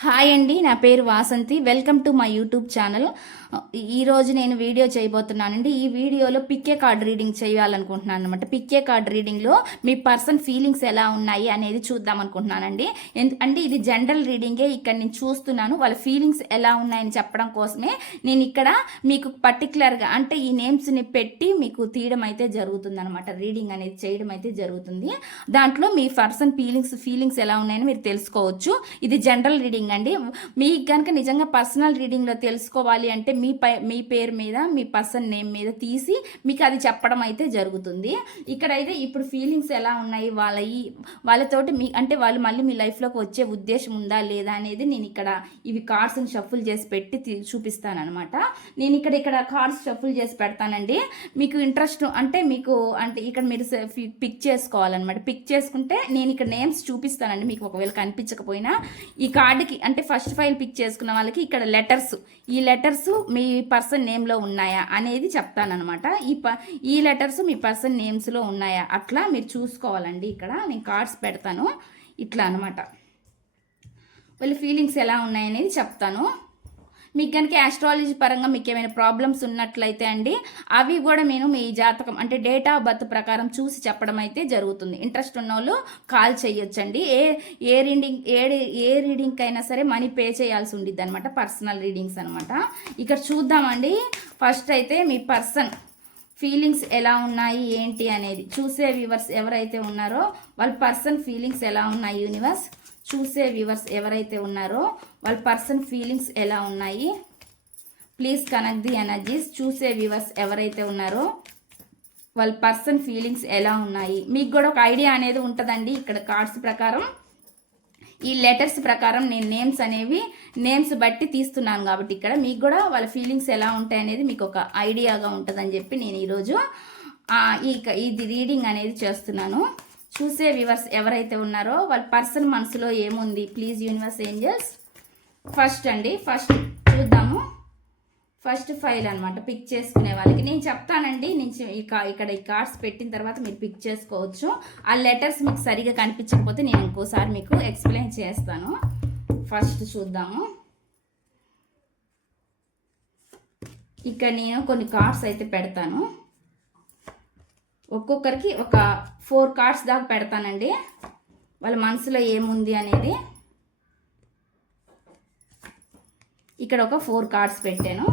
Hi అండి నా పేరు Vasanthi. Welcome to my YouTube channel. ఈరోజు నేను వీడియో చేయబోతున్నానండి. ఈ వీడియోలో పిక్కే కార్డ్ రీడింగ్ చేయాలనుకుంటున్నాను అనమాట పిక్కే కార్డ్ రీడింగ్లో మీ పర్సన్ ఫీలింగ్స్ ఎలా ఉన్నాయి అనేది చూద్దాం అనుకుంటున్నానండి. ఎందు- అంటే ఇది జనరల్ రీడింగే ఇక్కడ నేను చూస్తున్నాను. వాళ్ళ ఫీలింగ్స్ ఎలా ఉన్నాయని చెప్పడం కోసమే నేను ఇక్కడ మీకు పర్టికులర్గా అంటే ఈ నేమ్స్ని పెట్టి మీకు తీయడం అయితే జరుగుతుంది అనమాట రీడింగ్ అనేది చేయడం అయితే జరుగుతుంది. దాంట్లో మీ పర్సన్ ఫీలింగ్స్ ఫీలింగ్స్ ఎలా ఉన్నాయని మీరు తెలుసుకోవచ్చు. ఇది జనరల్ రీడింగ్ అండి మీకు కనుక నిజంగా పర్సనల్ రీడింగ్లో తెలుసుకోవాలి అంటే మీ పై మీ పేరు మీద మీ పర్సన్ నేమ్ మీద తీసి మీకు అది చెప్పడం అయితే జరుగుతుంది. ఇక్కడైతే ఇప్పుడు ఫీలింగ్స్ ఎలా ఉన్నాయి? వాళ్ళ ఈ వాళ్ళతోటి మీ అంటే వాళ్ళు మళ్ళీ మీ లైఫ్లోకి వచ్చే ఉద్దేశం ఉందా లేదా అనేది నేను ఇక్కడ ఇవి కార్డ్స్ని షఫుల్ చేసి పెట్టి తీ- చూపిస్తాను అనమాట నేను ఇక్కడ ఇక్కడ కార్డ్స్ షఫుల్ చేసి పెడతానండి. మీకు ఇంట్రెస్ట్ అంటే మీకు అంటే ఇక్కడ మీరు పిక్ చేసుకోవాలన్నమాట. పిక్ చేసుకుంటే నేను ఇక్కడ నేమ్స్ చూపిస్తానండి. మీకు ఒకవేళ కనిపించకపోయినా ఈ కార్డుకి అంటే ఫస్ట్ ఫైల్ పిక్ చేసుకున్న వాళ్ళకి ఇక్కడ లెటర్స్ ఈ లెటర్స్ మీ పర్సన్ నేమ్లో ఉన్నాయా అనేది చెప్తానమాట ఈ ప ఈ లెటర్స్ మీ పర్సన్ నేమ్స్లో ఉన్నాయా? అట్లా మీరు చూసుకోవాలండి ఇక్కడ. నేను కార్డ్స్ పెడతాను. ఇట్లా అనమాట వాళ్ళ ఫీలింగ్స్ ఎలా ఉన్నాయనేది చెప్తాను. మీకు కనుక ఆస్ట్రాలజీ పరంగా మీకు ఏమైనా ప్రాబ్లమ్స్ ఉన్నట్లయితే అండి అవి కూడా నేను మీ జాతకం అంటే డేట్ ఆఫ్ బర్త్ ప్రకారం చూసి చెప్పడం అయితే జరుగుతుంది. ఇంట్రెస్ట్ ఉన్న వాళ్ళు కాల్ చేయొచ్చండి. ఏ ఏ రీడింగ్ ఏ ఏ రీడింగ్కి అయినా సరే మనీ పే చేయాల్సి ఉండిద్ది అనమాట పర్సనల్ రీడింగ్స్ అనమాట ఇక్కడ చూద్దామండి. ఫస్ట్ అయితే మీ పర్సన్ ఫీలింగ్స్ ఎలా ఉన్నాయి ఏంటి అనేది. చూసే వ్యూవర్స్ ఎవరైతే ఉన్నారో వాళ్ళ పర్సన్ ఫీలింగ్స్ ఎలా ఉన్నాయి యూనివర్స్ చూసే వ్యూవర్స్ ఎవరైతే ఉన్నారో వాళ్ళ పర్సన్ ఫీలింగ్స్ ఎలా ఉన్నాయి? Please connect the energies. చూసే వ్యూవర్స్ ఎవరైతే ఉన్నారో వాళ్ళ పర్సన్ ఫీలింగ్స్ ఎలా ఉన్నాయి? మీకు కూడా ఒక ఐడియా అనేది ఉంటుందండి ఇక్కడ కార్డ్స్ ప్రకారం. ఈ లెటర్స్ ప్రకారం నేను నేమ్స్ అనేవి నేమ్స్ బట్టి తీస్తున్నాను కాబట్టి ఇక్కడ మీకు కూడా వాళ్ళ ఫీలింగ్స్ ఎలా ఉంటాయి అనేది మీకు ఒక ఐడియాగా ఉంటుందని చెప్పి నేను ఈరోజు ఈ ఇది రీడింగ్ అనేది చేస్తున్నాను. చూసే వ్యూవర్స్ ఎవరైతే ఉన్నారో వాళ్ళ పర్సన్ మనసులో ఏముంది? Please universe angels. ఫస్ట్ అండి ఫస్ట్ చూద్దాము. ఫస్ట్ ఫైల్ అన్నమాట పిక్ చేసుకునే వాళ్ళకి. నేను చెప్తానండి నేను ఇక్కడ ఈ కార్డ్స్ పెట్టిన తర్వాత మీరు పిక్ చేసుకోవచ్చు. ఆ లెటర్స్ మీకు సరిగా కనిపించకపోతే నేను ఇంకోసారి మీకు ఎక్స్ప్లెయిన్ చేస్తాను. ఫస్ట్ చూద్దాము. ఇక్కడ నేను కొన్ని కార్డ్స్ అయితే పెడతాను. ఒక్కొక్కరికి ఒక ఫోర్ కార్డ్స్ దాకా పెడతానండి. వాళ్ళ మనసులో ఏముంది అనేది ఇక్కడ ఒక ఫోర్ కార్డ్స్ పెట్టాను.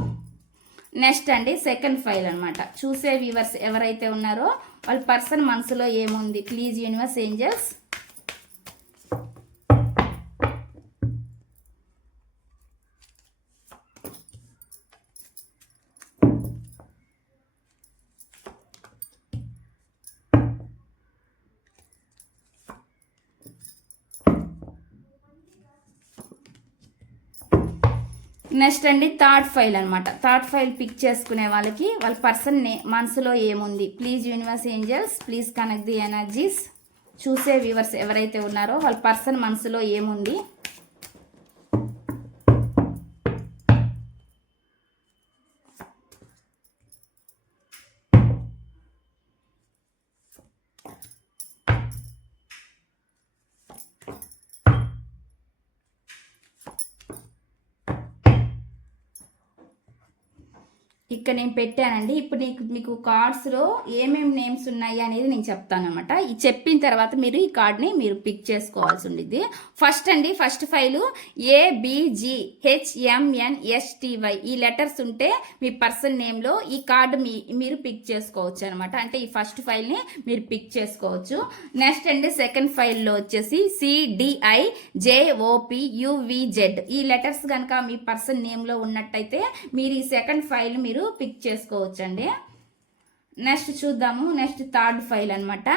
నెక్స్ట్ అండి సెకండ్ ఫైల్ అనమాట చూసే వ్యూవర్స్ ఎవరైతే ఉన్నారో వాళ్ళ పర్సన్ మనసులో ఏముంది? ప్లీజ్ యూనివర్స్ ఏంజల్స్ నెక్స్ట్ అండి థర్డ్ ఫైల్ అనమాట థర్డ్ ఫైల్ పిక్ చేసుకునే వాళ్ళకి వాళ్ళ పర్సన్ మనసులో ఏముంది? Please universe angels please connect the energies. చూసే వ్యూవర్స్ ఎవరైతే ఉన్నారో వాళ్ళ పర్సన్ మనసులో ఏముంది? ఇక్కడ నేను పెట్టానండి. ఇప్పుడు నీకు మీకు కార్డ్స్లో ఏమేమి నేమ్స్ ఉన్నాయి అనేది నేను చెప్తాను అనమాట ఈ చెప్పిన తర్వాత మీరు ఈ కార్డ్ని మీరు పిక్ చేసుకోవాల్సి ఉండిద్ది. ఫస్ట్ అండి ఫస్ట్ ఫైలు ఏబిజి హెచ్ఎంఎన్ఎస్టివై ఈ లెటర్స్ ఉంటే మీ పర్సన్ నేమ్లో ఈ కార్డు మీ మీరు పిక్ చేసుకోవచ్చు అనమాట అంటే ఈ ఫస్ట్ ఫైల్ని మీరు పిక్ చేసుకోవచ్చు. నెక్స్ట్ అండి సెకండ్ ఫైల్లో వచ్చేసి సిడిఐ జేఓపి యువిజెడ్ ఈ లెటర్స్ కనుక మీ పర్సన్ నేమ్లో ఉన్నట్టయితే మీరు ఈ సెకండ్ ఫైల్ మీరు పిక్ చేసుకోవచ్చండి. నెక్స్ట్ చూద్దాము. నెక్స్ట్ థర్డ్ ఫైల్ అనమాట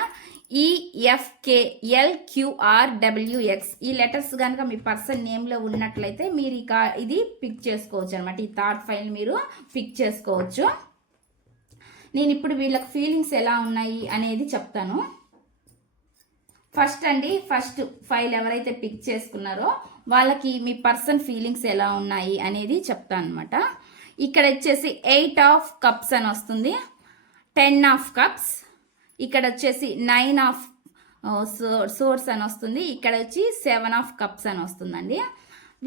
E F K L Q R WX ఈ లెటర్స్ కనుక మీ పర్సన్ నేమ్లో ఉన్నట్లయితే మీరు ఇక ఇది పిక్ చేసుకోవచ్చు అనమాట ఈ థర్డ్ ఫైల్ మీరు పిక్ చేసుకోవచ్చు. నేను ఇప్పుడు వీళ్ళకి ఫీలింగ్స్ ఎలా ఉన్నాయి అనేది చెప్తాను. ఫస్ట్ అండి ఫస్ట్ ఫైల్ ఎవరైతే పిక్ చేసుకున్నారో వాళ్ళకి మీ పర్సన్ ఫీలింగ్స్ ఎలా ఉన్నాయి అనేది చెప్తాను అనమాట ఇక్కడ వచ్చేసి ఎయిట్ ఆఫ్ కప్స్ అని వస్తుంది. టెన్ ఆఫ్ కప్స్ ఇక్కడ వచ్చేసి నైన్ ఆఫ్ సోర్స్ అని వస్తుంది. ఇక్కడ వచ్చి సెవెన్ ఆఫ్ కప్స్ అని వస్తుందండి.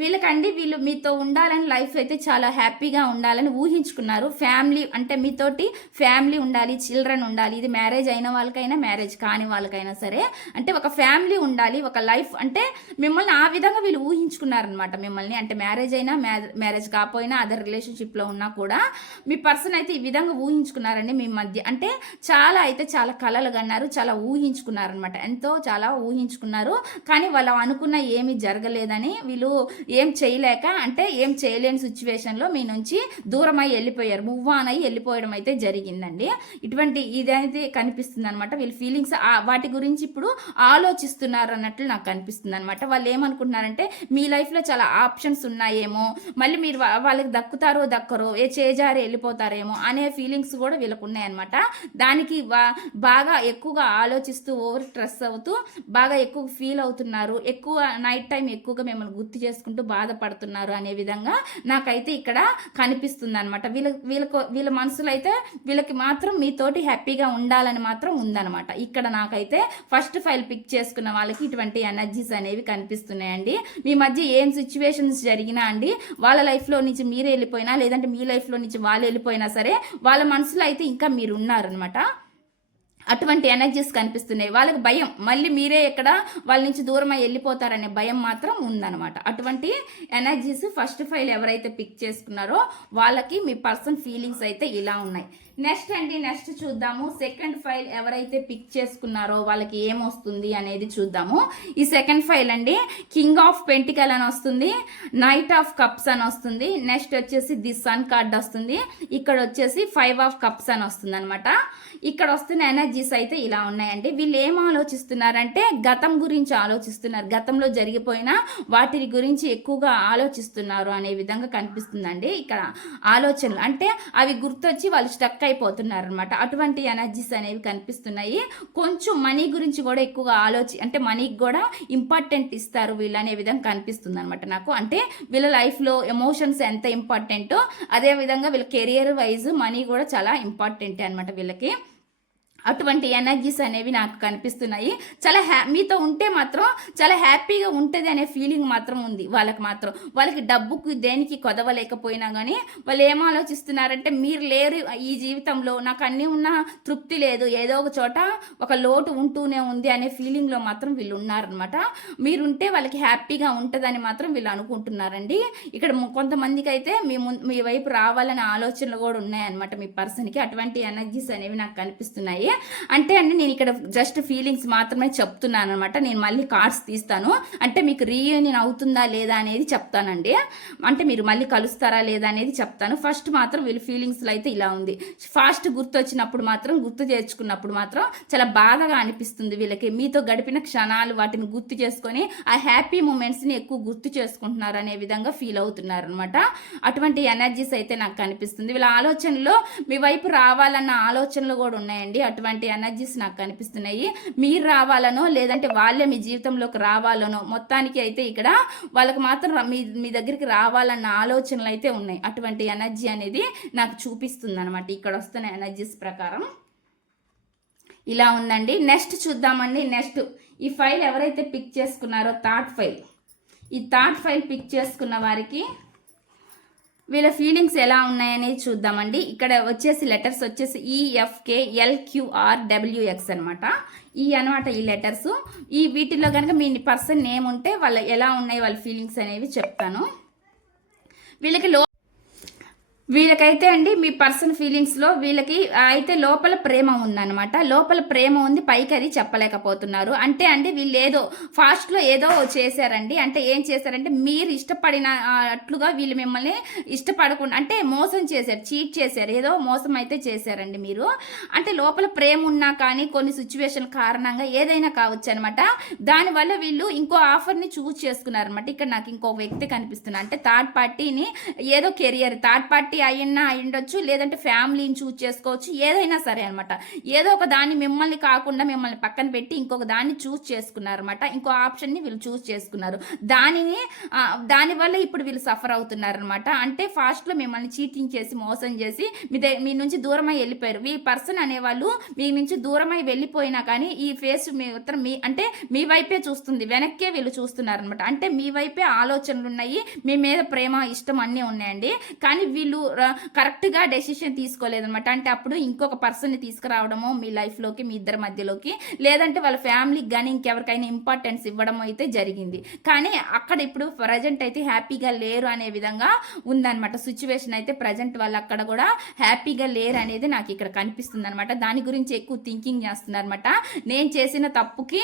వీళ్ళకండి వీళ్ళు మీతో ఉండాలని లైఫ్ అయితే చాలా హ్యాపీగా ఉండాలని ఊహించుకున్నారు. ఫ్యామిలీ అంటే మీతోటి ఫ్యామిలీ ఉండాలి చిల్డ్రన్ ఉండాలి. ఇది మ్యారేజ్ అయిన వాళ్ళకైనా మ్యారేజ్ కాని వాళ్ళకైనా సరే. అంటే ఒక ఫ్యామిలీ ఉండాలి ఒక లైఫ్ అంటే మిమ్మల్ని ఆ విధంగా వీళ్ళు ఊహించుకున్నారనమాట మిమ్మల్ని. అంటే మ్యారేజ్ అయినా మ్యారేజ్ కాకపోయినా అదర్ రిలేషన్షిప్లో ఉన్నా కూడా మీ పర్సన్ అయితే ఈ విధంగా ఊహించుకున్నారండి మీ మధ్య. అంటే చాలా అయితే చాలా కళలు కన్నారు చాలా ఊహించుకున్నారనమాట ఎంతో చాలా ఊహించుకున్నారు. కానీ వాళ్ళు అనుకున్న ఏమీ జరగలేదని వీళ్ళు ఏం చేయలేక అంటే ఏం చేయలేని సిచ్యువేషన్లో మీ నుంచి దూరం అయి వెళ్ళిపోయారు. మూవ్ ఆన్ అయ్యి వెళ్ళిపోవడం అయితే జరిగిందండి. ఇటువంటి ఇదైతే కనిపిస్తుంది అనమాట వీళ్ళ ఫీలింగ్స్ వాటి గురించి ఇప్పుడు ఆలోచిస్తున్నారు అన్నట్లు నాకు కనిపిస్తుంది అనమాట వాళ్ళు ఏమనుకుంటున్నారంటే మీ లైఫ్లో చాలా ఆప్షన్స్ ఉన్నాయేమో మళ్ళీ మీరు వాళ్ళకి దక్కుతారో దక్కరో ఏ చేజారి వెళ్ళిపోతారేమో అనే ఫీలింగ్స్ కూడా వీళ్ళకు ఉన్నాయన్నమాట. దానికి వా- బాగా ఎక్కువగా ఆలోచిస్తూ ఓవర్ స్ట్రెస్ అవుతూ బాగా ఎక్కువ ఫీల్ అవుతున్నారు. ఎక్కువ నైట్ టైం ఎక్కువగా మిమ్మల్ని గుర్తు చేసుకుంటూ బాధపడుతున్నారు అనే విధంగా నాకైతే ఇక్కడ కనిపిస్తుంది అనమాట వీళ్ళ వీళ్ళకు వీళ్ళ మనసులో అయితే వీళ్ళకి మాత్రం మీతోటి హ్యాపీగా ఉండాలని మాత్రం ఉందనమాట ఇక్కడ నాకైతే ఫస్ట్ ఫైల్ పిక్ చేసుకున్న వాళ్ళకి ఇటువంటి ఎనర్జీస్ అనేవి కనిపిస్తున్నాయండి. మీ మధ్య ఏం సిచ్యువేషన్స్ జరిగినా అండి వాళ్ళ లైఫ్లో నుంచి మీరు వెళ్ళిపోయినా లేదంటే మీ లైఫ్లో నుంచి వాళ్ళు వెళ్ళిపోయినా సరే వాళ్ళ మనసులో అయితే ఇంకా మీరు ఉన్నారనమాట అటువంటి ఎనర్జీస్ కనిపిస్తున్నాయి. వాళ్ళకి భయం. మళ్ళీ మీరే ఎక్కడ వాళ్ళ నుంచి దూరమై వెళ్ళిపోతారనే భయం మాత్రం ఉందన్నమాట. అటువంటి ఎనర్జీస్ ఫస్ట్ ఫైల్ ఎవరైతే పిక్ చేసుకున్నారో వాళ్ళకి మీ పర్సన్ ఫీలింగ్స్ అయితే ఇలా ఉన్నాయి. నెక్స్ట్ అండి నెక్స్ట్ చూద్దాము. సెకండ్ ఫైల్ ఎవరైతే పిక్ చేసుకున్నారో వాళ్ళకి ఏమొస్తుంది అనేది చూద్దాము. ఈ సెకండ్ ఫైల్ అండి కింగ్ ఆఫ్ పెంటికల్ అని వస్తుంది నైట్ ఆఫ్ కప్స్ అని వస్తుంది నెక్స్ట్ వచ్చేసి ది సన్ కార్డ్ వస్తుంది ఇక్కడ వచ్చేసి ఫైవ్ ఆఫ్ కప్స్ అని వస్తుంది అనమాట ఇక్కడ వస్తున్న ఎనర్జీస్ అయితే ఇలా ఉన్నాయండి. వీళ్ళు ఏం ఆలోచిస్తున్నారంటే గతం గురించి ఆలోచిస్తున్నారు. గతంలో జరిగిపోయిన వాటి గురించి ఎక్కువగా ఆలోచిస్తున్నారు అనే విధంగా కనిపిస్తుందండి. ఇక్కడ ఆలోచనలు అంటే అవి గుర్తొచ్చి వాళ్ళు స్టక్ అయిపోతున్నారు అనమాట అటువంటి ఎనర్జీస్ అనేవి కనిపిస్తున్నాయి. కొంచెం మనీ గురించి కూడా ఎక్కువగా ఆలోచి అంటే మనీకి కూడా ఇంపార్టెంట్ ఇస్తారు వీళ్ళు అనే విధంగా కనిపిస్తుంది అనమాట నాకు. అంటే వీళ్ళ లైఫ్లో ఎమోషన్స్ ఎంత ఇంపార్టెంటో అదే విధంగా వీళ్ళ కెరియర్ వైజ్ మనీ కూడా చాలా ఇంపార్టెంటే అనమాట వీళ్ళకి. అటువంటి ఎనర్జీస్ అనేవి నాకు కనిపిస్తున్నాయి. చాలా హ్యా మీతో ఉంటే మాత్రం చాలా హ్యాపీగా ఉంటుంది అనే ఫీలింగ్ మాత్రం ఉంది వాళ్ళకి మాత్రం. వాళ్ళకి డబ్బుకు దేనికి కొదవలేకపోయినా కానీ వాళ్ళు ఏం ఆలోచిస్తున్నారంటే మీరు లేరు ఈ జీవితంలో నాకు అన్నీ ఉన్న తృప్తి లేదు. ఏదో ఒక చోట ఒక లోటు ఉంటూనే ఉంది అనే ఫీలింగ్లో మాత్రం వీళ్ళు ఉన్నారనమాట మీరుంటే వాళ్ళకి హ్యాపీగా ఉంటుందని మాత్రం వీళ్ళు అనుకుంటున్నారండి. ఇక్కడ కొంతమందికి అయితే మీ మీ వైపు రావాలనే ఆలోచనలు కూడా ఉన్నాయన్నమాట మీ పర్సన్కి అటువంటి ఎనర్జీస్ అనేవి నాకు కనిపిస్తున్నాయి. అంటే అండి నేను ఇక్కడ జస్ట్ ఫీలింగ్స్ మాత్రమే చెప్తున్నాను అనమాట నేను మళ్ళీ కార్డ్స్ తీస్తాను. అంటే మీకు రీయూనియన్ అవుతుందా లేదా అనేది చెప్తానండి. అంటే మీరు మళ్ళీ కలుస్తారా లేదా అనేది చెప్తాను. ఫస్ట్ మాత్రం వీళ్ళ ఫీలింగ్స్లో అయితే ఇలా ఉంది. ఫాస్ట్ గుర్తు వచ్చినప్పుడు మాత్రం గుర్తు చేర్చుకున్నప్పుడు మాత్రం చాలా బాధగా అనిపిస్తుంది వీళ్ళకి. మీతో గడిపిన క్షణాలు వాటిని గుర్తు చేసుకొని ఆ హ్యాపీ మూమెంట్స్ని ఎక్కువ గుర్తు చేసుకుంటున్నారు అనే విధంగా ఫీల్ అవుతున్నారు అనమాట అటువంటి ఎనర్జీస్ అయితే నాకు కనిపిస్తుంది. వీళ్ళ ఆలోచనలో మీ వైపు రావాలన్న ఆలోచనలు కూడా ఉన్నాయండి. అటువంటి ఎనర్జీస్ నాకు కనిపిస్తున్నాయి. మీరు రావాలనో లేదంటే వాళ్ళే మీ జీవితంలోకి రావాలనో మొత్తానికి అయితే ఇక్కడ వాళ్ళకి మాత్రం మీ మీ దగ్గరికి రావాలన్న ఆలోచనలు అయితే ఉన్నాయి. అటువంటి ఎనర్జీ అనేది నాకు చూపిస్తుంది అనమాట ఇక్కడ వస్తున్న ఎనర్జీస్ ప్రకారం. ఇలా ఉందండి. నెక్స్ట్ చూద్దామండి. నెక్స్ట్ ఈ ఫైల్ ఎవరైతే పిక్ చేసుకున్నారో థర్డ్ ఫైల్ ఈ థర్డ్ ఫైల్ పిక్ చేసుకున్న వారికి వీళ్ళ ఫీలింగ్స్ ఎలా ఉన్నాయనేది చూద్దామండి. ఇక్కడ వచ్చేసి లెటర్స్ వచ్చేసి ఈఎఫ్కే ఎల్క్యూఆర్ డబ్ల్యూఎక్స్ అనమాట ఈ అనమాట ఈ లెటర్స్. ఈ వీటిలో కనుక మీ పర్సన్ నేమ్ ఉంటే వాళ్ళ ఎలా ఉన్నాయి వాళ్ళ ఫీలింగ్స్ అనేవి చెప్తాను. వీళ్ళకి లో వీళ్ళకైతే అండి మీ పర్సన్ ఫీలింగ్స్లో వీళ్ళకి అయితే లోపల ప్రేమ ఉందన్నమాట. లోపల ప్రేమ ఉంది పైకి అది చెప్పలేకపోతున్నారు. అంటే అండి వీళ్ళు ఏదో ఫాస్ట్లో ఏదో చేశారండి. అంటే ఏం చేశారంటే మీరు ఇష్టపడిన అట్లుగా వీళ్ళు మిమ్మల్ని ఇష్టపడకుండా అంటే మోసం చేశారు చీట్ చేశారు ఏదో మోసం అయితే చేశారండి మీరు. అంటే లోపల ప్రేమ ఉన్నా కానీ కొన్ని సిచ్యువేషన్ కారణంగా ఏదైనా కావచ్చు అనమాట దానివల్ల వీళ్ళు ఇంకో ఆఫర్ని చూస్ చేసుకున్నారు అనమాట ఇక్కడ నాకు ఇంకో వ్యక్తి కనిపిస్తున్నారు అంటే థర్డ్ పార్టీని ఏదో కెరియర్ థర్డ్ పార్టీ పార్టీ అయినా అయి ఉండొచ్చు లేదంటే ఫ్యామిలీని చూస్ చేసుకోవచ్చు ఏదైనా సరే అనమాట ఏదో ఒక దాన్ని మిమ్మల్ని కాకుండా మిమ్మల్ని పక్కన పెట్టి ఇంకొక దాన్ని చూస్ చేసుకున్నారనమాట ఇంకో ఆప్షన్ని వీళ్ళు చూస్ చేసుకున్నారు. దానిని దానివల్ల ఇప్పుడు వీళ్ళు సఫర్ అవుతున్నారనమాట అంటే ఫాస్ట్లో మిమ్మల్ని చీటింగ్ చేసి మోసం చేసి మీ మీ నుంచి దూరమై వెళ్ళిపోయారు. మీ పర్సన్ అనేవాళ్ళు మీ నుంచి దూరమై వెళ్ళిపోయినా కానీ ఈ ఫేస్ మీ ఉత్తరం మీ అంటే మీ వైపే చూస్తుంది. వెనక్కే వీళ్ళు చూస్తున్నారనమాట అంటే మీ వైపే ఆలోచనలు ఉన్నాయి మీ మీద ప్రేమ ఇష్టం అన్నీ ఉన్నాయండి. కానీ వీళ్ళు కరెక్ట్గా డెసిషన్ తీసుకోలేదనమాట అంటే అప్పుడు ఇంకొక పర్సన్ని తీసుకురావడమో మీ లైఫ్లోకి మీ ఇద్దరి మధ్యలోకి లేదంటే వాళ్ళ ఫ్యామిలీకి కానీ ఇంకెవరికైనా ఇంపార్టెన్స్ ఇవ్వడం అయితే జరిగింది. కానీ అక్కడ ఇప్పుడు ప్రజెంట్ అయితే హ్యాపీగా లేరు అనే విధంగా ఉందన్నమాట. సిచ్యువేషన్ అయితే ప్రజెంట్ వాళ్ళు అక్కడ కూడా హ్యాపీగా లేరు అనేది నాకు ఇక్కడ కనిపిస్తుంది అనమాట దాని గురించి ఎక్కువ థింకింగ్ చేస్తున్నారనమాట నేను చేసిన తప్పుకి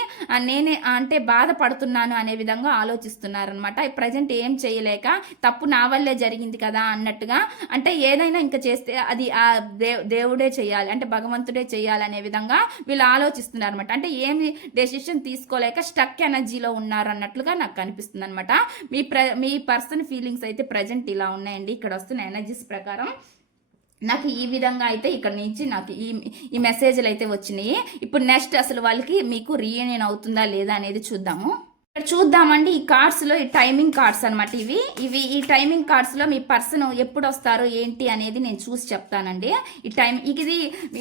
నేనే అంటే బాధపడుతున్నాను అనే విధంగా ఆలోచిస్తున్నారనమాట ప్రజెంట్ ఏం చేయలేక తప్పు నా వల్లే జరిగింది కదా అన్నట్టుగా అంటే ఏదైనా ఇంకా చేస్తే అది ఆ దే- దేవుడే చేయాలి అంటే భగవంతుడే చేయాలి అనే విధంగా వీళ్ళు ఆలోచిస్తున్నారు అనమాట అంటే ఏమి డెసిషన్ తీసుకోలేక స్టక్ ఎనర్జీలో ఉన్నారు అన్నట్లుగా నాకు కనిపిస్తుంది అనమాట మీ ప్ర మీ పర్సన్ ఫీలింగ్స్ అయితే ప్రజెంట్ ఇలా ఉన్నాయండి. ఇక్కడ వస్తున్న ఎనర్జీస్ ప్రకారం నాకు ఈ విధంగా అయితే ఇక్కడ నుంచి నాకు ఈ ఈ మెసేజ్లు అయితే వచ్చినాయి. ఇప్పుడు నెక్స్ట్ అసలు వాళ్ళకి మీకు రీయూనియన్ అవుతుందా లేదా అనేది చూద్దాము. ఇక్కడ చూద్దామండి ఈ కార్డ్స్లో ఈ టైమింగ్ కార్డ్స్ అనమాట ఇవి. ఇవి ఈ టైమింగ్ కార్డ్స్లో మీ పర్సన్ ఎప్పుడు వస్తారు ఏంటి అనేది నేను చూసి చెప్తానండి. ఈ టైం ఇది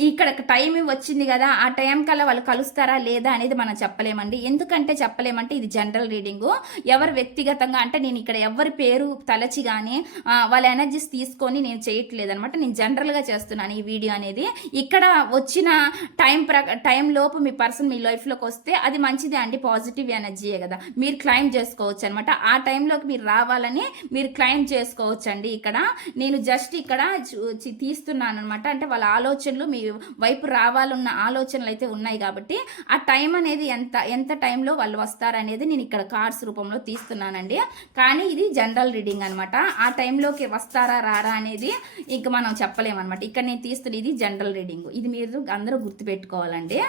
ఇక్కడ టైం వచ్చింది కదా ఆ టైం కల్లా వాళ్ళు కలుస్తారా లేదా అనేది మనం చెప్పలేమండి. ఎందుకంటే చెప్పలేమంటే ఇది జనరల్ రీడింగు. ఎవరు వ్యక్తిగతంగా అంటే నేను ఇక్కడ ఎవరి పేరు తలచి కానీ వాళ్ళ ఎనర్జీస్ తీసుకొని నేను చేయట్లేదు అనమాట నేను జనరల్గా చేస్తున్నాను ఈ వీడియో అనేది. ఇక్కడ వచ్చిన టైం ప్రక టైం లోపు మీ పర్సన్ మీ లైఫ్లోకి వస్తే అది మంచిదే అండి పాజిటివ్ ఎనర్జీయే కదా. మీరు క్లైమ్ చేసుకోవచ్చు అనమాట ఆ టైంలోకి మీరు రావాలని మీరు క్లైమ్ చేసుకోవచ్చు అండి ఇక్కడ. నేను జస్ట్ ఇక్కడ చూ- చి- తీస్తున్నాను అనమాట అంటే వాళ్ళ ఆలోచనలు మీ వైపు రావాలన్న ఆలోచనలు అయితే ఉన్నాయి కాబట్టి ఆ టైం అనేది ఎంత ఎంత టైంలో వాళ్ళు వస్తారనేది నేను ఇక్కడ కార్డ్స్ రూపంలో తీస్తున్నానండి. కానీ ఇది జనరల్ రీడింగ్ అనమాట ఆ టైంలోకి వస్తారా రారా అనేది ఇంక మనం చెప్పలేమన్నమాట. ఇక్కడ నేను తీస్తున్న ఇది జనరల్ రీడింగ్. ఇది మీరు అందరూ గుర్తుపెట్టుకోవాలండి.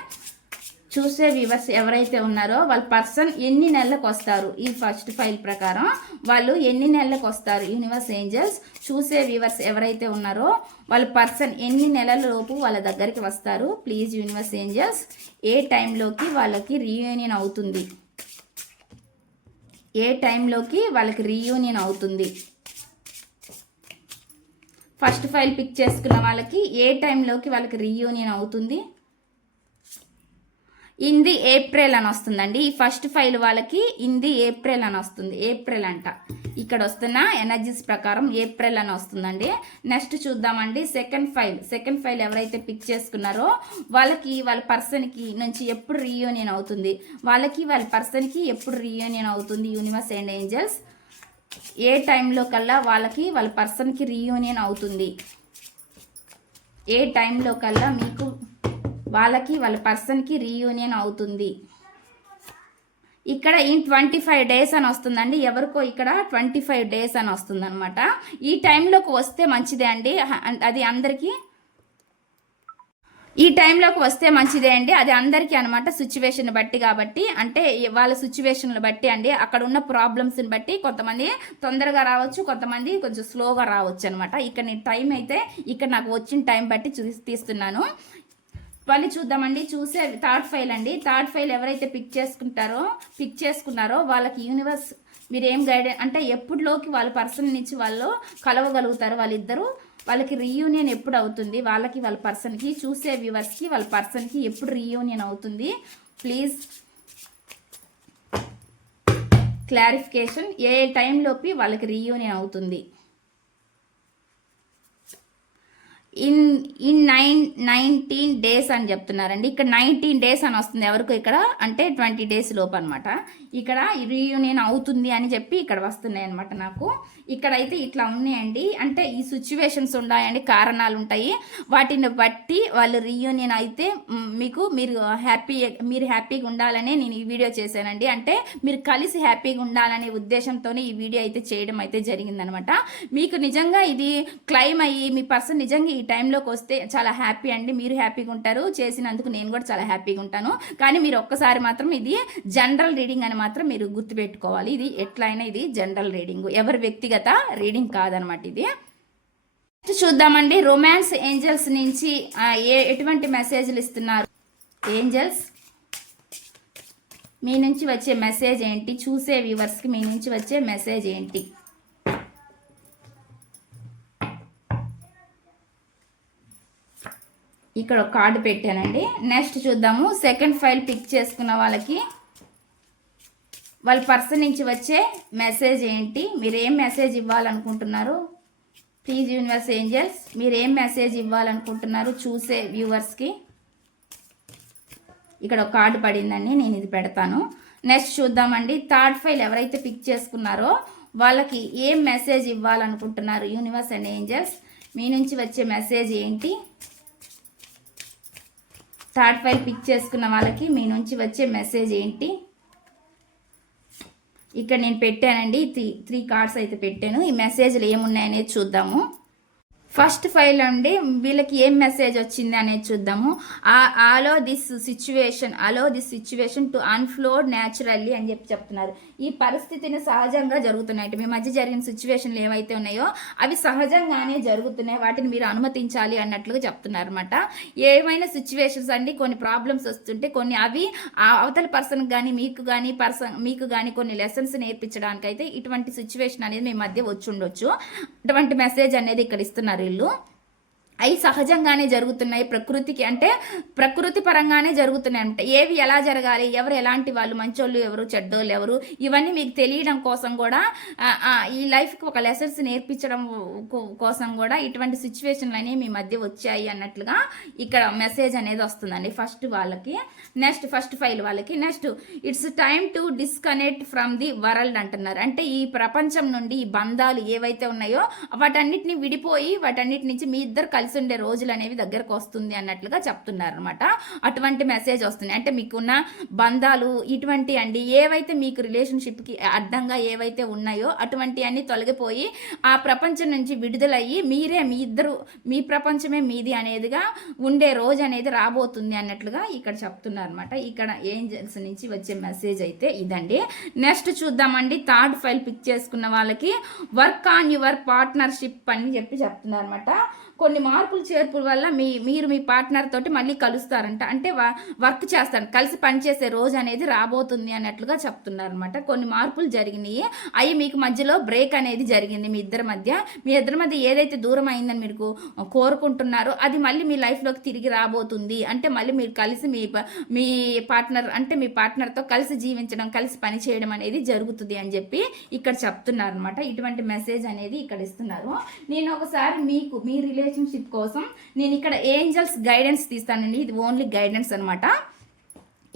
చూసే వ్యూవర్స్ ఎవరైతే ఉన్నారో వాళ్ళ పర్సన్ ఎన్ని నెలలకు వస్తారు? ఈ ఫస్ట్ ఫైల్ ప్రకారం వాళ్ళు ఎన్ని నెలలకు వస్తారు? యూనివర్స్ ఏంజల్స్ చూసే వ్యూవర్స్ ఎవరైతే ఉన్నారో వాళ్ళ పర్సన్ ఎన్ని నెలల లోపు వాళ్ళ దగ్గరికి వస్తారు? ప్లీజ్ యూనివర్స్ ఏంజల్స్ ఏ టైంలోకి వాళ్ళకి రీయూనియన్ అవుతుంది? ఏ టైంలోకి వాళ్ళకి రీయూనియన్ అవుతుంది? ఫస్ట్ ఫైల్ పిక్ చేసుకున్న వాళ్ళకి ఏ టైంలోకి వాళ్ళకి రీయూనియన్ అవుతుంది? ఇంది ఏప్రిల్ అని వస్తుందండి. ఈ ఫస్ట్ ఫైల్ వాళ్ళకి ఇంది ఏప్రిల్ అని వస్తుంది. ఏప్రిల్ అంట. ఇక్కడ వస్తున్న ఎనర్జీస్ ప్రకారం ఏప్రిల్ అని వస్తుందండి. నెక్స్ట్ చూద్దామండి. Second pile. సెకండ్ ఫైల్ ఎవరైతే పిక్ చేసుకున్నారో వాళ్ళకి వాళ్ళ పర్సన్కి నుంచి ఎప్పుడు రీయూనియన్ అవుతుంది? వాళ్ళకి వాళ్ళ పర్సన్కి ఎప్పుడు రీయూనియన్ అవుతుంది? Universe and angels. ఏ టైంలో కల్లా వాళ్ళకి వాళ్ళ పర్సన్కి రీయూనియన్ అవుతుంది? ఏ టైంలో కల్లా మీకు వాళ్ళకి వాళ్ళ పర్సన్కి రీయూనియన్ అవుతుంది. ఇక్కడ ఈ ట్వంటీ ఫైవ్ డేస్ అని వస్తుందండి. ఎవరికో ఇక్కడ ట్వంటీ ఫైవ్ డేస్ అని వస్తుందన్నమాట. ఈ టైంలోకి వస్తే మంచిదే అండి. అది అందరికీ ఈ టైంలోకి వస్తే మంచిదే అండి. అది అందరికీ అనమాట సిచ్యువేషన్ బట్టి కాబట్టి. అంటే వాళ్ళ సిచ్యువేషన్లు బట్టి అండి. అక్కడ ఉన్న ప్రాబ్లమ్స్ని బట్టి కొంతమంది తొందరగా రావచ్చు కొంతమంది కొంచెం స్లోగా రావచ్చు అనమాట ఇక్కడ నేను టైం అయితే ఇక్కడ నాకు వచ్చిన టైం బట్టి చూ తీస్తున్నాను. మళ్ళీ చూద్దామండి. చూసే థర్డ్ ఫైల్ అండి. థర్డ్ ఫైల్ ఎవరైతే పిక్ చేసుకుంటారో పిక్ చేసుకున్నారో వాళ్ళకి యూనివర్స్ మీరు ఏం గైడెన్స్ అంటే ఎప్పుడులోకి వాళ్ళ పర్సన్ నుంచి వాళ్ళు కలవగలుగుతారు వాళ్ళిద్దరూ. వాళ్ళకి రీయూనియన్ ఎప్పుడు అవుతుంది? వాళ్ళకి వాళ్ళ పర్సన్కి చూసే వ్యూవర్స్కి వాళ్ళ పర్సన్కి ఎప్పుడు రీయూనియన్ అవుతుంది? ప్లీజ్. క్లారిఫికేషన్ ఏ టైంలోపి వాళ్ళకి రీయూనియన్ అవుతుంది? In in nine nineteen days అని చెప్తున్నారండి. ఇక్కడ నైన్టీన్ డేస్ అని వస్తుంది ఎవరికి ఇక్కడ అంటే ట్వంటీ డేస్ లోపు అనమాట ఇక్కడ రీయూనియన్ అవుతుంది అని చెప్పి ఇక్కడ వస్తున్నాయి అనమాట నాకు. ఇక్కడ అయితే ఇట్లా ఉన్నాయండి. అంటే ఈ సిచ్యువేషన్స్ ఉన్నాయండి కారణాలు ఉంటాయి వాటిని బట్టి వాళ్ళు రీయూనియన్ అయితే మీకు మీరు హ్యాపీ మీరు హ్యాపీగా ఉండాలనే నేను ఈ వీడియో చేశానండి. అంటే మీరు కలిసి హ్యాపీగా ఉండాలనే ఉద్దేశంతోనే ఈ వీడియో అయితే చేయడం అయితే జరిగిందనమాట మీకు నిజంగా ఇది క్లైమ్ అయ్యి మీ పర్సన్ నిజంగా ఈ టైంలోకి వస్తే చాలా హ్యాపీ అండి. మీరు హ్యాపీగా ఉంటారు. చేసినందుకు నేను కూడా చాలా హ్యాపీగా ఉంటాను. కానీ మీరు ఒక్కసారి మాత్రం ఇది జనరల్ రీడింగ్ అనమాట మాత్రం మీరు గుర్తుపెట్టుకోవాలి. ఇది ఎట్లయినా ఇది జనరల్ రీడింగ్. ఎవరి వ్యక్తిగత రీడింగ్ కాదనమాట ఇది. నెక్స్ట్ చూద్దామండి. రొమాన్స్ ఏంజల్స్ నుంచి ఏ ఎటువంటి మెసేజ్లు ఇస్తున్నారు? ఏంజల్స్? మీ నుంచి వచ్చే మెసేజ్ ఏంటి? చూసే వ్యూవర్స్కి మీ నుంచి వచ్చే మెసేజ్ ఏంటి? ఇక్కడ ఒక కార్డు పెట్టానండి. నెక్స్ట్ చూద్దాము. సెకండ్ ఫైల్ పిక్ చేసుకున్న వాళ్ళకి వాళ్ళ పర్సన్ నుంచి వచ్చే మెసేజ్ ఏంటి? మీరు ఏం మెసేజ్ ఇవ్వాలనుకుంటున్నారు? ప్లీజ్ యూనివర్స్ ఏంజల్స్ మీరు ఏం మెసేజ్ ఇవ్వాలనుకుంటున్నారు చూసే వ్యూవర్స్కి? ఇక్కడ ఒక కార్డు పడిందండి నేను ఇది పెడతాను. నెక్స్ట్ చూద్దామండి థర్డ్ ఫైల్ ఎవరైతే పిక్ చేసుకున్నారో వాళ్ళకి ఏం మెసేజ్ ఇవ్వాలనుకుంటున్నారు యూనివర్స్ అండ్ ఏంజల్స్? మీ నుంచి వచ్చే మెసేజ్ ఏంటి? థర్డ్ ఫైల్ పిక్ చేసుకున్న వాళ్ళకి మీ నుంచి వచ్చే మెసేజ్ ఏంటి? ఇక్కడ నేను పెట్టానండి. త్రీ త్రీ కార్డ్స్ అయితే పెట్టాను. ఈ మెసేజ్లు ఏమున్నాయనేది చూద్దాము. ఫస్ట్ ఫైల్ అండి వీళ్ళకి ఏం మెసేజ్ వచ్చింది అనేది చూద్దాము. Allow this situation allow this situation to unfold naturally అని చెప్పి చెప్తున్నారు. ఈ పరిస్థితిని సహజంగా జరుగుతున్నాయి. మీ మధ్య జరిగిన సిచ్యువేషన్లు ఏవైతే ఉన్నాయో అవి సహజంగానే జరుగుతున్నాయి. వాటిని మీరు అనుమతించాలి అన్నట్లుగా చెప్తున్నారు అనమాట ఏమైనా సిచ్యువేషన్స్ అండి కొన్ని ప్రాబ్లమ్స్ వస్తుంటే కొన్ని అవి ఆ అవతల పర్సన్ కానీ మీకు కానీ పర్సన్ మీకు కానీ కొన్ని లెసన్స్ నేర్పించడానికి అయితే ఇటువంటి సిచ్యువేషన్ అనేది మీ మధ్య వచ్చి ఉండొచ్చు. ఇటువంటి మెసేజ్ అనేది ఇక్కడ ఇస్తున్నారు వీళ్ళు అవి సహజంగానే జరుగుతున్నాయి. ప్రకృతికి అంటే ప్రకృతి పరంగానే జరుగుతున్నాయి అనమాట ఏవి ఎలా జరగాలి? ఎవరు ఎలాంటి వాళ్ళు? మంచోళ్ళు ఎవరు? చెడ్డోళ్ళు ఎవరు? ఇవన్నీ మీకు తెలియడం కోసం కూడా ఈ లైఫ్కి ఒక లెసన్స్ నేర్పించడం కోసం కూడా ఇటువంటి సిచ్యువేషన్లు అనేవి మీ మధ్య వచ్చాయి అన్నట్లుగా ఇక్కడ మెసేజ్ అనేది వస్తుందండి. ఫస్ట్ వాళ్ళకి నెక్స్ట్ ఫస్ట్ ఫైల్ వాళ్ళకి. Next it's time to disconnect from the world అంటున్నారు. అంటే ఈ ప్రపంచం నుండి ఈ బంధాలు ఏవైతే ఉన్నాయో వాటన్నిటిని విడిపోయి వాటన్నిటి నుంచి మీ ఇద్దరు కలిసి ఉండే రోజులు అనేవి దగ్గరకు వస్తుంది అన్నట్లుగా చెప్తున్నారు అనమాట అటువంటి మెసేజ్ వస్తుంది అంటే మీకున్న బంధాలు ఇటువంటి అండి ఏవైతే మీకు రిలేషన్షిప్కి అడ్డంగా ఏవైతే ఉన్నాయో అటువంటి అన్ని తొలగిపోయి ఆ ప్రపంచం నుంచి విడుదలయ్యి మీరే మీ ఇద్దరు మీ ప్రపంచమే మీది అనేదిగా ఉండే రోజు అనేది రాబోతుంది అన్నట్లుగా ఇక్కడ చెప్తున్నారు అనమాట ఇక్కడ ఏంజల్స్ నుంచి వచ్చే మెసేజ్ అయితే ఇదండి. నెక్స్ట్ చూద్దామండి. థర్డ్ ఫైల్ పిక్ చేసుకున్న వాళ్ళకి వర్క్ ఆన్ యువర్ పార్ట్నర్షిప్ అని చెప్పి చెప్తున్నారు అనమాట కొన్ని మార్పులు చేర్పుల వల్ల మీ మీరు మీ పార్ట్నర్ తోటి మళ్ళీ కలుస్తారంట. అంటే వ- వర్క్ చేస్తారు కలిసి పనిచేసే రోజు అనేది రాబోతుంది అన్నట్లుగా చెప్తున్నారు అనమాట కొన్ని మార్పులు జరిగినాయి. అవి మీకు మధ్యలో బ్రేక్ అనేది జరిగింది మీ ఇద్దరి మధ్య. మీ ఇద్దరి మధ్య ఏదైతే దూరం అయిందని మీరు కోరుకుంటున్నారో అది మళ్ళీ మీ లైఫ్లోకి తిరిగి రాబోతుంది. అంటే మళ్ళీ మీరు కలిసి మీ ప- మీ పార్ట్నర్ అంటే మీ పార్ట్నర్తో కలిసి జీవించడం కలిసి పని చేయడం అనేది జరుగుతుంది అని చెప్పి ఇక్కడ చెప్తున్నారు అనమాట ఇటువంటి మెసేజ్ అనేది ఇక్కడ ఇస్తున్నారు. నేను ఒకసారి మీకు మీ రిలేషన్షిప్ కోసం నేను ఇక్కడ ఏంజల్స్ గైడెన్స్ తీస్తానండి. ఇది ఓన్లీ గైడెన్స్ అనమాట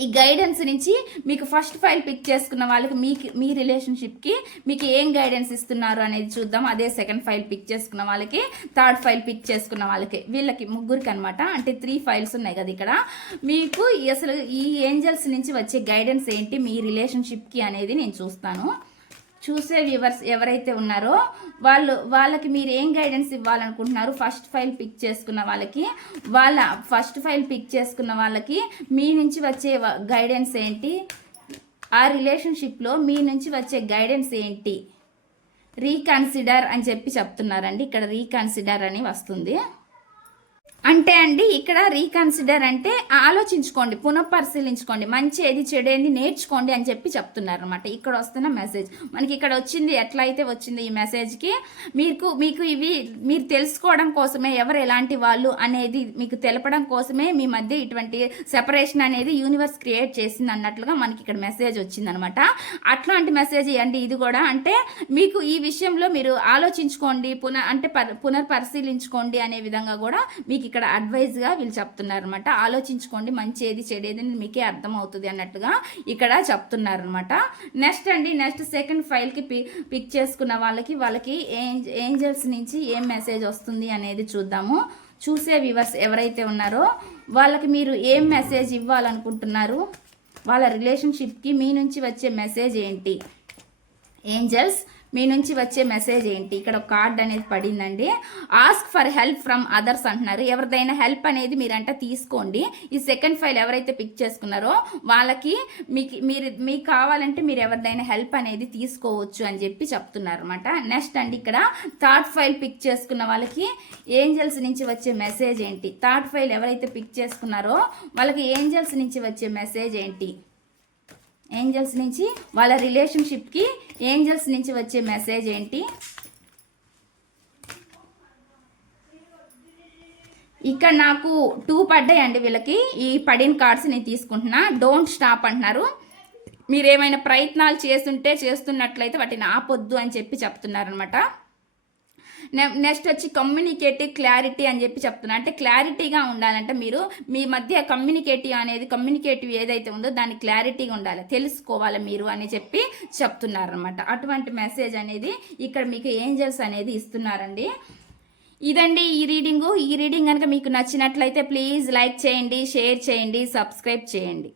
ఈ గైడెన్స్ నుంచి మీకు ఫస్ట్ ఫైల్ పిక్ చేసుకున్న వాళ్ళకి మీకు మీ రిలేషన్షిప్కి మీకు ఏం గైడెన్స్ ఇస్తున్నారు అనేది చూద్దాం. అదే సెకండ్ ఫైల్ పిక్ చేసుకున్న వాళ్ళకి థర్డ్ ఫైల్ పిక్ చేసుకున్న వాళ్ళకి వీళ్ళకి ముగ్గురికి అనమాట అంటే త్రీ ఫైల్స్ ఉన్నాయి కదా ఇక్కడ. మీకు అసలు ఈ ఏంజల్స్ నుంచి వచ్చే గైడెన్స్ ఏంటి? మీ రిలేషన్షిప్కి అనేది నేను చూస్తాను. చూసే వ్యూవర్స్ ఎవరైతే ఉన్నారో వాళ్ళు వాళ్ళకి మీరు ఏం గైడెన్స్ ఇవ్వాలనుకుంటున్నారు? ఫస్ట్ ఫైల్ పిక్ చేసుకున్న వాళ్ళకి వాళ్ళ ఫస్ట్ ఫైల్ పిక్ చేసుకున్న వాళ్ళకి మీ నుంచి వచ్చే గైడెన్స్ ఏంటి? ఆ రిలేషన్షిప్లో మీ నుంచి వచ్చే గైడెన్స్ ఏంటి? రీకన్సిడర్ అని చెప్పి చెప్తున్నారండి. ఇక్కడ రీకన్సిడర్ అని వస్తుంది. అంటే అండి ఇక్కడ రీకన్సిడర్ అంటే ఆలోచించుకోండి పునఃపరిశీలించుకోండి మంచి ఏది చెడు నేర్చుకోండి అని చెప్పి చెప్తున్నారు అనమాట ఇక్కడ వస్తున్న మెసేజ్ మనకి ఇక్కడ వచ్చింది ఎట్లా అయితే వచ్చింది ఈ మెసేజ్కి మీకు మీకు ఇవి మీరు తెలుసుకోవడం కోసమే ఎవరు ఎలాంటి వాళ్ళు అనేది మీకు తెలపడం కోసమే మీ మధ్య ఇటువంటి సెపరేషన్ అనేది యూనివర్స్ క్రియేట్ చేసింది అన్నట్లుగా మనకి ఇక్కడ మెసేజ్ వచ్చిందనమాట అట్లాంటి మెసేజ్ అండి ఇది కూడా అంటే మీకు ఈ విషయంలో మీరు ఆలోచించుకోండి పునః అంటే పర్ పునర్పరిశీలించుకోండి అనే విధంగా కూడా మీకు ఇక్కడ అడ్వైజ్గా వీళ్ళు చెప్తున్నారు అనమాట ఆలోచించుకోండి మంచి ఏది చెడేది అని మీకే అర్థం అవుతుంది అన్నట్టుగా ఇక్కడ చెప్తున్నారు అనమాట నెక్స్ట్ అండి నెక్స్ట్ సెకండ్ ఫైల్కి పి పిక్ చేసుకున్న వాళ్ళకి వాళ్ళకి ఏంజల్స్ నుంచి ఏం మెసేజ్ వస్తుంది అనేది చూద్దాము. చూసే వ్యూవర్స్ ఎవరైతే ఉన్నారో వాళ్ళకి మీరు ఏం మెసేజ్ ఇవ్వాలనుకుంటున్నారు? వాళ్ళ రిలేషన్షిప్కి మీ నుంచి వచ్చే మెసేజ్ ఏంటి? ఏంజల్స్ మీ నుంచి వచ్చే మెసేజ్ ఏంటి? ఇక్కడ ఒక కార్డ్ అనేది పడిందండి. Ask for help from others అంటున్నారు. ఎవరిదైనా హెల్ప్ అనేది మీరంట తీసుకోండి. ఈ సెకండ్ ఫైల్ ఎవరైతే పిక్ చేసుకున్నారో వాళ్ళకి మీకు మీరు మీకు కావాలంటే మీరు ఎవరిదైనా హెల్ప్ అనేది తీసుకోవచ్చు అని చెప్పి చెప్తున్నారు అనమాట నెక్స్ట్ అండి ఇక్కడ థర్డ్ ఫైల్ పిక్ చేసుకున్న వాళ్ళకి ఏంజల్స్ నుంచి వచ్చే మెసేజ్ ఏంటి? థర్డ్ ఫైల్ ఎవరైతే పిక్ చేసుకున్నారో వాళ్ళకి ఏంజల్స్ నుంచి వచ్చే మెసేజ్ ఏంటి? ఏంజల్స్ నుంచి వాళ్ళ రిలేషన్షిప్కి ఏంజల్స్ నుంచి వచ్చే మెసేజ్ ఏంటి? ఇక్కడ నాకు టూ పడ్డాయండి వీళ్ళకి. ఈ పడిన కార్డ్స్ నేను తీసుకుంటున్నా. డోంట్ స్టాప్ అంటున్నారు. మీరు ఏమైనా ప్రయత్నాలు చేస్తుంటే చేస్తున్నట్లయితే వాటిని ఆపొద్దు అని చెప్పి చెప్తున్నారనమాట నెక్స్ట్ వచ్చి కమ్యూనికేటివ్ క్లారిటీ అని చెప్పి చెప్తున్నా. అంటే క్లారిటీగా ఉండాలంటే మీరు మీ మధ్య కమ్యూనికేటివ్ అనేది కమ్యూనికేటివ్ ఏదైతే ఉందో దాన్ని క్లారిటీగా ఉండాలి. తెలుసుకోవాలి మీరు అని చెప్పి చెప్తున్నారనమాట అటువంటి మెసేజ్ అనేది ఇక్కడ మీకు ఏంజల్స్ అనేది ఇస్తున్నారండి. ఇదండి ఈ రీడింగు ఈ రీడింగ్ కనుక మీకు నచ్చినట్లయితే ప్లీజ్ లైక్ చేయండి షేర్ చేయండి సబ్స్క్రైబ్ చేయండి.